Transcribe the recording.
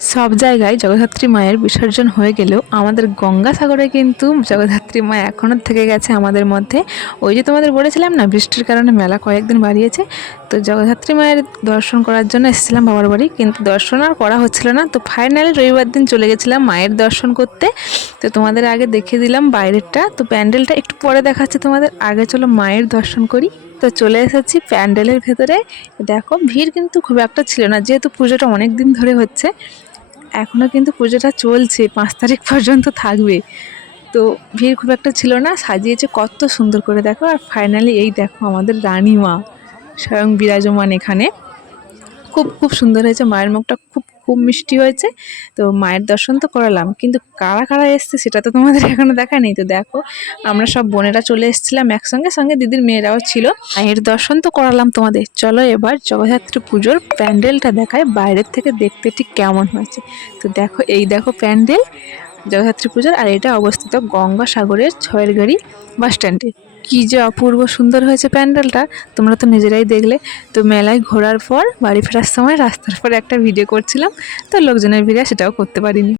সব জায়গায় জগদ্ধাত্রী মায়ের বিসর্জন হয়ে গেলেও আমাদের গঙ্গাসাগরে কিন্তু জগদ্ধাত্রী মা এখনও থেকে গেছে আমাদের মধ্যে। ওই যে তোমাদের বলেছিলাম না, বৃষ্টির কারণে মেলা কয়েকদিন বাড়িয়েছে, তো জগদ্ধাত্রী মায়ের দর্শন করার জন্য এসেছিলাম বাবার বাড়ি, কিন্তু দর্শন আর করা হচ্ছিল না। তো ফাইনালি রবিবার দিন চলে গেছিলাম মায়ের দর্শন করতে। তো তোমাদের আগে দেখিয়ে দিলাম বাইরেরটা, তো প্যান্ডেলটা একটু পরে দেখাচ্ছি তোমাদের। আগে চলো মায়ের দর্শন করি। তো চলে এসেছি প্যান্ডেলের ভেতরে। দেখো ভিড় কিন্তু খুব একটা ছিল না, যেহেতু পুজোটা অনেক দিন ধরে হচ্ছে। এখনও কিন্তু পুজোটা চলছে, 5 তারিখ পর্যন্ত থাকবে। তো ভিড় খুব একটা ছিল না, সাজিয়েছে কত সুন্দর করে দেখো। আর ফাইনালি এই দেখো আমাদের রানীমা স্বয়ং বিরাজমান এখানে। খুব খুব সুন্দর হয়েছে, মায়ের মুখটা খুব খুব মিষ্টি হয়েছে। তো মায়ের দর্শন তো করালাম, কিন্তু কারা কারা এসছে সেটা তো তোমাদের এখনো দেখা নেই। তো দেখো আমরা সব বোনেরা চলে এসেছিলাম একসঙ্গে, সঙ্গে দিদির মেয়েরাও ছিল। মায়ের দর্শন তো করালাম তোমাদের, চলো এবার জগদ্ধাত্রী পুজোর প্যান্ডেলটা দেখায় বাইরের থেকে দেখতে ঠিক কেমন হয়েছে। তো দেখো এই দেখো প্যান্ডেল জগদ্ধাত্রী পুজোর, আর এটা অবস্থিত গঙ্গাসাগরের ছয়ের গাড়ি বাস স্ট্যান্ডে। কী যে অপূর্ব সুন্দর হয়েছে প্যান্ডেলটা, তোমরা তো নিজেরাই দেখলে। তো মেলায় ঘোরার পর বাড়ি ফেরার সময় রাস্তার পর একটা ভিডিও করছিলাম, তো লোকজনের ভিড়ে সেটাও করতে পারিনি।